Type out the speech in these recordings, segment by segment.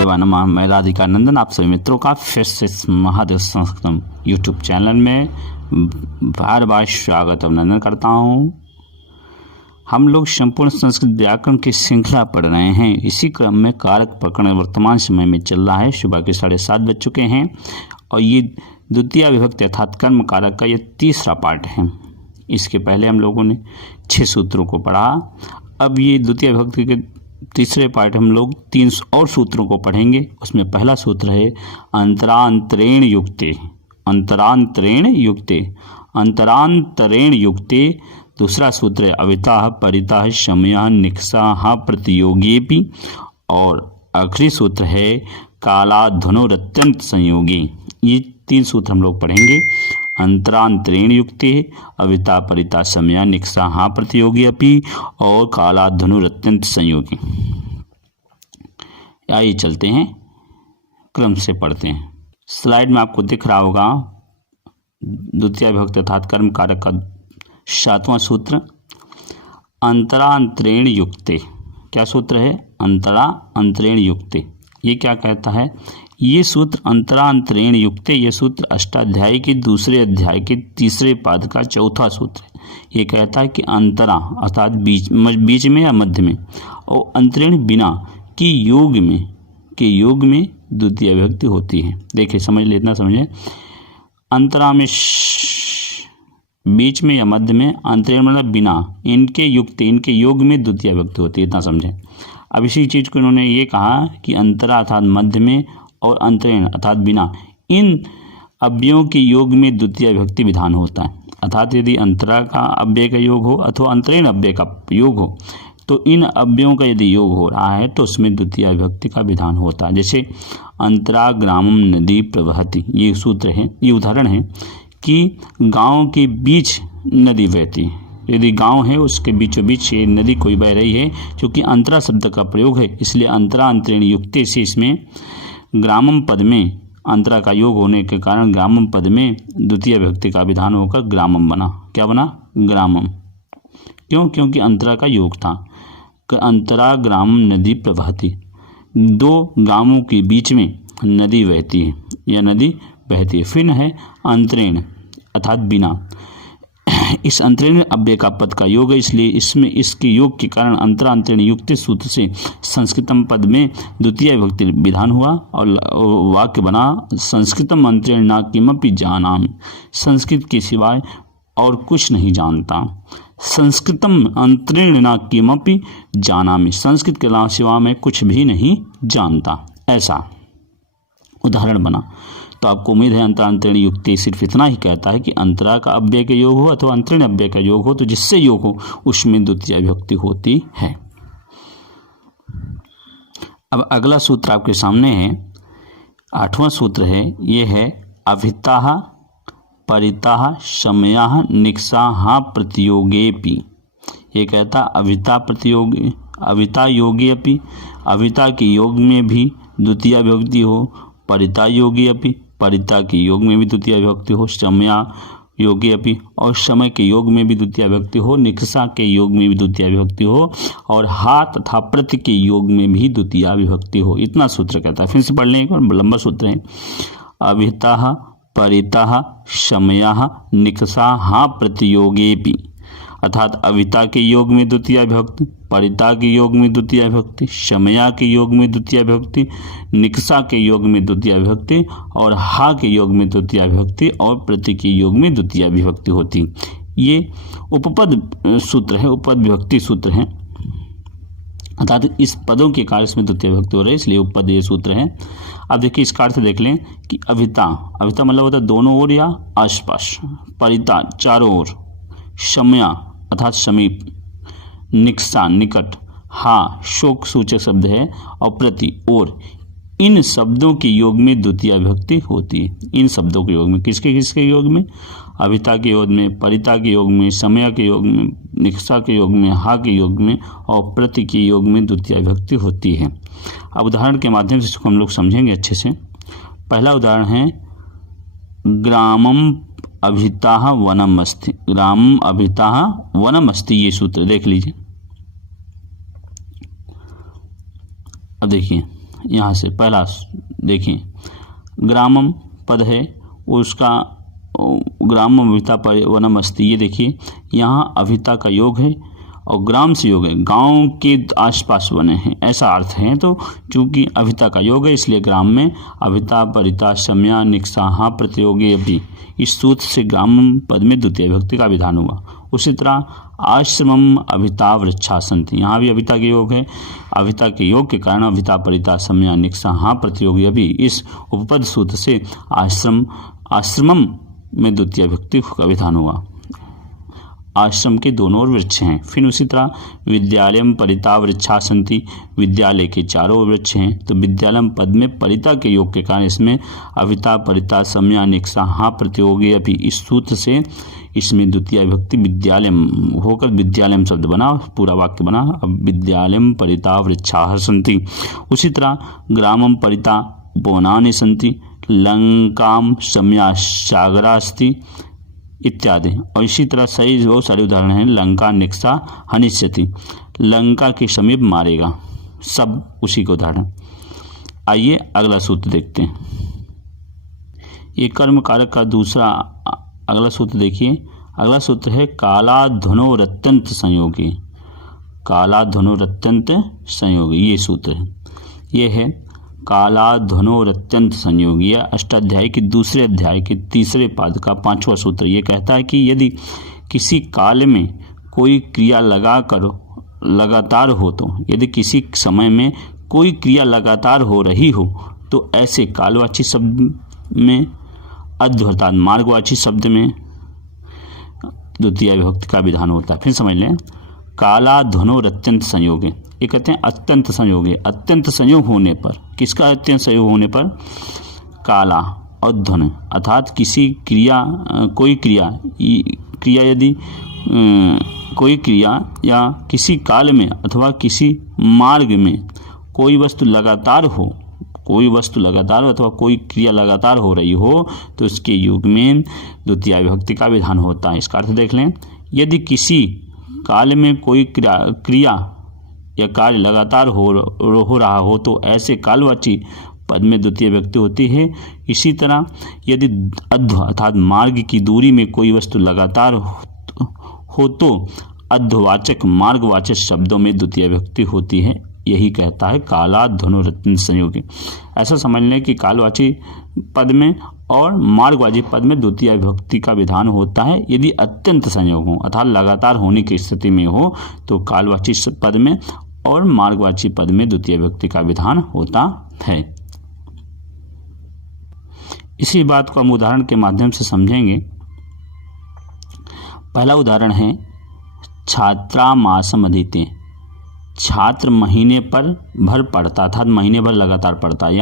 महादेवा नमः। मैं राधिका नंदन आप सभी मित्रों का फिर से महादेव संस्कृतम यूट्यूब चैनल में बार बार स्वागत अभिनंदन करता हूँ। हम लोग संपूर्ण संस्कृत व्याकरण की श्रृंखला पढ़ रहे हैं। इसी क्रम में कारक प्रकरण वर्तमान समय में चल रहा है। सुबह के 7:30 बज चुके हैं और ये द्वितीय विभक्ति अर्थात कर्म कारक का ये तीसरा पार्ट है। इसके पहले हम लोगों ने 6 सूत्रों को पढ़ा। अब ये द्वितीय विभक्ति के तीसरे पार्ट हम लोग 3 और सूत्रों को पढ़ेंगे। उसमें पहला सूत्र है अंतरांतरेण युक्ते। अंतरांतरेण युक्ते, अंतरांतरेण युक्ते। दूसरा सूत्र है अविताः परिताः शमयः निक्षाः प्रतियोगेऽपि। और आखिरी सूत्र है कालाधनुरत्यंत संयोगी। ये 3 सूत्र हम लोग पढ़ेंगे। अंतरांतरेण युक्ते, अविता परिता शमयः निक्षाः प्रतियोगी अपि और कालाधनुरत्यंत संयोगी। आइए चलते हैं, क्रम से पढ़ते हैं। स्लाइड में आपको दिख रहा होगा द्वितीय विभक्ति अर्थात कर्म कारक का 7वां सूत्र अंतरांतरेण युक्ते। क्या सूत्र है? अंतरांतरेण युक्ते। ये क्या कहता है? ये सूत्र अंतरांतरेण युक्ते, ये सूत्र अष्टाध्यायी के दूसरे अध्याय के तीसरे पाद का चौथा सूत्र है। ये कहता है कि अंतरा अर्थात बीच में या मध्य में, और अंतरेण बिना की योग में द्वितीय विभक्ति होती है। देखिए समझ ले, इतना समझे। अंतरा में बीच में या मध्य में, अंतरेण मतलब बिना, इनके युक्त इनके योग में द्वितीय विभक्ति होती है। इतना समझें। अब इसी चीज को इन्होंने ये कहा कि अंतरा अर्थात मध्य में और अंतरेण अर्थात बिना, इन अव्ययों के योग में द्वितीय विभक्ति विधान होता है। अर्थात यदि अंतरा का अव्यय का योग हो अथवा अंतरेण अव्यय का योग हो, तो इन अव्ययों का यदि योग हो रहा है तो उसमें द्वितीय विभक्ति का विधान होता है। जैसे अंतरा ग्रामम नदी प्रवहति, ये सूत्र है, ये उदाहरण है कि गांव के बीच नदी बहती है। यदि गांव है उसके बीचों बीच ये नदी कोई बह रही है, क्योंकि अंतरा शब्द का प्रयोग है इसलिए अंतरा अंतरेण युक्ते से इसमें ग्रामम पद में अंतरा का योग होने के कारण ग्रामम पद में द्वितीय विभक्ति का विधान होकर ग्रामम बना। क्या बना? ग्रामम। क्यों? क्योंकि अंतरा का योग था। अंतरा ग्रामम नदी प्रवहति, 2 गांवों के बीच में नदी बहती है या नदी बहती है। फिर है अंतरेण अर्थात बिना। इस अंतरेण अव्यय का पद का योग है, इसलिए इसमें इसके योग के कारण अंतरांतरेण युक्त सूत्र से संस्कृतम पद में द्वितीय विभक्ति विधान हुआ और वाक्य बना संस्कृतम अंतरेण न किमपि जानामि। संस्कृत के सिवाय और कुछ नहीं जानता। संस्कृतम अंतरेण न किमपि जानामि, संस्कृत के अलावा सिवा में कुछ भी नहीं जानता, ऐसा उदाहरण बना। तो आपको उम्मीद है अंतरांतरेण युक्ति सिर्फ इतना ही कहता है कि अंतरा का अव्यय का योग हो अथवा अंतरेण अव्यय का योग हो, तो जिससे योग हो उसमें द्वितीय विभक्ति होती है। अब अगला सूत्र आपके सामने है, 8वां सूत्र है। ये है अविताः परिताः शमयः निक्षाः प्रतियोगेऽपि। ये कहता अविता योगी अपि, अविता के योग में भी द्वितीय विभक्ति हो, परिता योगी अपि, परिता के योग में भी द्वितीय विभक्ति हो, शमया योगी अपि और समय के योग में भी द्वितीय विभक्ति हो, निक्षा के योग में भी द्वितीय विभक्ति हो और हा तथा प्रति के योग में भी द्वितीय विभक्ति हो। इतना सूत्र कहता है। फिर से पढ़ लें एक बार, लंबा सूत्र है। अविताः परिताः शमयः निक्षाः प्रतियोगेऽपि, अर्थात अविता के योग में द्वितीय विभक्ति, परिता के योग में द्वितीय विभक्ति, शमया के योग में द्वितीय विभक्ति, निक्षा के योग में द्वितीय विभक्ति और हा के योग में द्वितीय विभक्ति और प्रति के योग में द्वितीय विभक्ति होती। ये उपपद सूत्र है, उपपद विभक्ति सूत्र है। अर्थात इस पदों के कार्य में द्वितीय विभक्ति हो रही है, इसलिए उपपद ये सूत्र है। अब देखिए इस कार्य से देख लें कि अविता मतलब होता है दोनों ओर या आसपास, परिता चारों ओर, शमया अर्थात समीप, निक्षा निकट, हा शोक सूचक शब्द है और प्रति और, इन शब्दों के योग में द्वितीय विभक्ति होती है। इन शब्दों के योग में, किसके किसके योग में? अविता के योग में, परिता के योग में, समय के योग में, निक्षा के योग में, हा के योग में और प्रति के योग में द्वितीय विभक्ति होती है। अब उदाहरण के माध्यम से इसको हम लोग समझेंगे अच्छे से। पहला उदाहरण है ग्रामम अभिताः वनम अस्ति। ग्रामम अभिताः वनम अस्ति, ये सूत्र देख लीजिए। अब देखिए यहाँ से पहला देखिए, ग्रामम पद है, उसका ग्रामम अभिता वनम अस्ति, ये देखिए यहाँ अभिता का योग है और ग्राम से योग है, गांव के आसपास बने हैं, ऐसा अर्थ है। तो चूंकि अभिता का योग है इसलिए ग्राम में अभिता परिता शम्या निक्साहा प्रतियोगी अभी, इस सूत्र से ग्राम पद में द्वितीय विभक्ति का विधान हुआ। उसी तरह आश्रमम अभिता वृक्षा सन्ति, यहाँ भी अभिता के योग है, अभिता के योग के कारण अभिता परिता शम्या निक्साहा प्रतियोगी अभी, इस उपपद सूत्र से आश्रमम में द्वितीय विभक्ति का विधान हुआ। आश्रम के दोनों ओर वृक्ष हैं। फिर उसी तरह विद्यालयम परिता वृक्षा सन्ति, विद्यालय के चारों ओर वृक्ष हैं। तो विद्यालयम पद में परिता के योग के कारण इसमें अभिता परिता सम्या निक्सा हाँ प्रतियोगी अभी, इस सूत्र से इसमें द्वितीय विभक्ति विद्यालयम होकर विद्यालयम शब्द बना, पूरा वाक्य बना। अब विद्यालयम परिता वृक्षा सन्ति। उसी तरह ग्रामम परिता वनानि सन्ति, लंकाम सम्या सागरास्ति इत्यादि। और इसी तरह सही बहुत सारे उदाहरण हैं। लंका निक्सा हनिष्यति, लंका के समीप मारेगा, सब उसी के उदाहरण। आइए अगला सूत्र देखते हैं। ये कर्म कारक का दूसरा अगला सूत्र देखिए। अगला सूत्र है काला धनुरत्यंत संयोगी, काला धनुरत्यंत संयोगी, ये सूत्र है। ये है काला धनुरत्यंत संयोगी, अष्टाध्याय के दूसरे अध्याय के तीसरे पाद का 5वां सूत्र। ये कहता है कि यदि किसी काल में कोई क्रिया लगातार हो, तो यदि किसी समय में कोई क्रिया लगातार हो रही हो तो ऐसे कालवाची शब्द में अद्ध अर्थात मार्गवाची शब्द में द्वितीय विभक्ति का विधान होता है। फिर समझ लें, काला धनुर अत्यंत संयोग है, ये कहते हैं अत्यंत संयोग है। अत्यंत संयोग होने पर, किसका अत्यंत संयोग होने पर? काला और धनु, अर्थात किसी क्रिया कोई क्रिया यदि कोई क्रिया या किसी काल में अथवा किसी मार्ग में कोई वस्तु लगातार हो, अथवा कोई क्रिया लगातार हो रही हो तो उसके युग में द्वितीय विभक्ति का विधान होता है। इसका अर्थ देख लें, यदि किसी काल में कोई क्रिया या कार्य लगातार हो रहा हो तो ऐसे कालवाची पद में द्वितीय विभक्ति होती है। इसी तरह यदि अध्व अर्थात मार्ग की दूरी में कोई वस्तु लगातार हो तो अध्ववाचक मार्गवाचक शब्दों में द्वितीय विभक्ति होती है। यही कहता है काला धनुरत्न संयोगी। ऐसा समझ लें कि कालवाची पद में और मार्गवाची पद में द्वितीय विभक्ति का विधान होता है। यदि अत्यंत संयोग हो अर्थात लगातार होने की स्थिति में हो तो कालवाची पद में और मार्गवाची पद में द्वितीय विभक्ति का विधान होता है। इसी बात को हम उदाहरण के माध्यम से समझेंगे। पहला उदाहरण है छात्रा मासम अधीते, छात्र महीने पर भर पढ़ता अर्थात महीने भर लगातार पढ़ता है।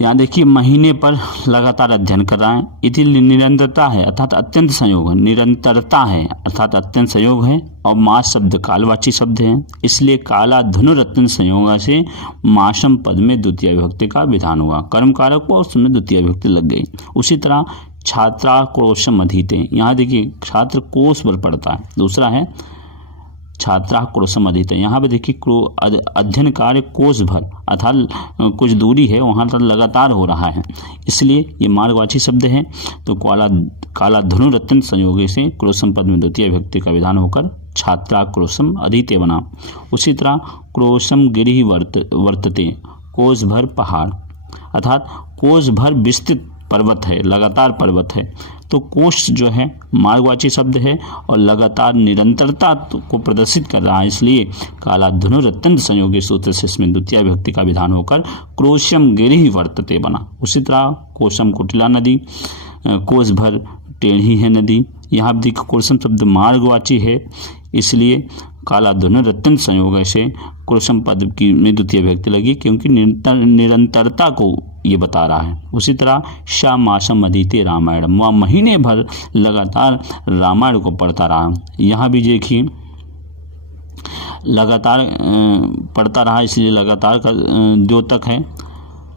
यहाँ देखिए महीने पर लगातार अध्ययन कर रहा है। इति निरंतरता है अर्थात अत्यंत संयोग है, निरंतरता है अर्थात अत्यंत संयोग है और मास शब्द कालवाची शब्द है, इसलिए काला धनुरत्न संयोग से मासम पद में द्वितीय विभक्ति का विधान हुआ। कर्म कारक को उसमें द्वितीय विभक्ति लग गई। उसी तरह छात्रा कोशम अधीते, यहाँ देखिए छात्र कोश भर पढ़ता है। दूसरा है छात्रा कोशम अधीते, यहाँ पे देखिए अध्ययन कार्य कोश भर अर्थात कुछ दूरी है वहाँ तक लगातार हो रहा है, इसलिए ये मार्गवाची शब्द है। तो काला धनुरत्न संयोग से क्रोशम पद में द्वितीय विभक्ति का विधान होकर छात्रा क्रोशम अधीते बना। उसी तरह क्रोशम गिरि वर्तते, कोश भर पहाड़ अर्थात कोश भर विस्तृत पर्वत है, लगातार पर्वत है। तो कोश जो है मार्गवाची शब्द है और लगातार निरंतरता को प्रदर्शित कर रहा है, इसलिए काला धनुरत्यंत संयोगी सूत्र से इसमें द्वितीय विभक्ति का विधान होकर क्रोशम गिरि वर्तते बना। उसी तरह कोशम कुटिला नदी, कोश भर टेढ़ी है नदी। यहाँ देखिए कोशम शब्द मार्गवाची है, इसलिए काला धनुरत्यंत संयोग से क्रोशम पद की में द्वितीय विभक्ति लगी क्योंकि निरंतरता को ये बता रहा है। उसी तरह शा मासम अधीते रामायण, वह महीने भर लगातार रामायण को पढ़ता रहा। यहाँ भी देखिए लगातार पढ़ता रहा, इसलिए लगातार का द्योतक है,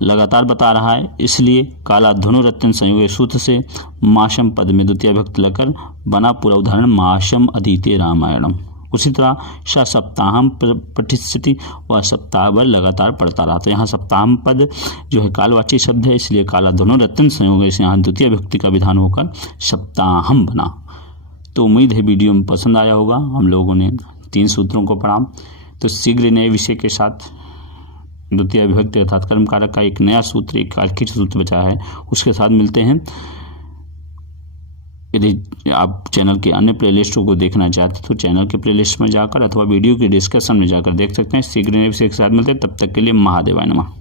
लगातार बता रहा है, इसलिए काला धनुरत्न संयोग सूत्र से मासम पद में द्वितीय विभक्ति लगकर बना पूरा उदाहरण मासम अधीते रामायणम। उसी तरह स सप्ताहम पठिष्यति, वह सप्ताह भर लगातार पढ़ता रहा। तो यहाँ सप्ताहम पद जो है कालवाची शब्द है, इसलिए काला दोनों रत्न संयोग है, इसलिए यहाँ द्वितीय विभक्ति का विधान होकर सप्ताहम बना। तो उम्मीद है वीडियो में पसंद आया होगा। हम लोगों ने 3 सूत्रों को पढ़ा। तो शीघ्र नए विषय के साथ द्वितीय विभक्ति अर्थात कर्मकारक का एक नया सूत्र, एक आखिरी सूत्र बचा है, उसके साथ मिलते हैं। यदि आप चैनल के अन्य प्लेलिस्टों को देखना चाहते तो चैनल के प्लेलिस्ट में जाकर अथवा वीडियो के डिस्क्रिप्शन में जाकर देख सकते हैं। शीघ्र नए विषय के साथ मिलते हैं। तब तक के लिए महादेवाय नमः।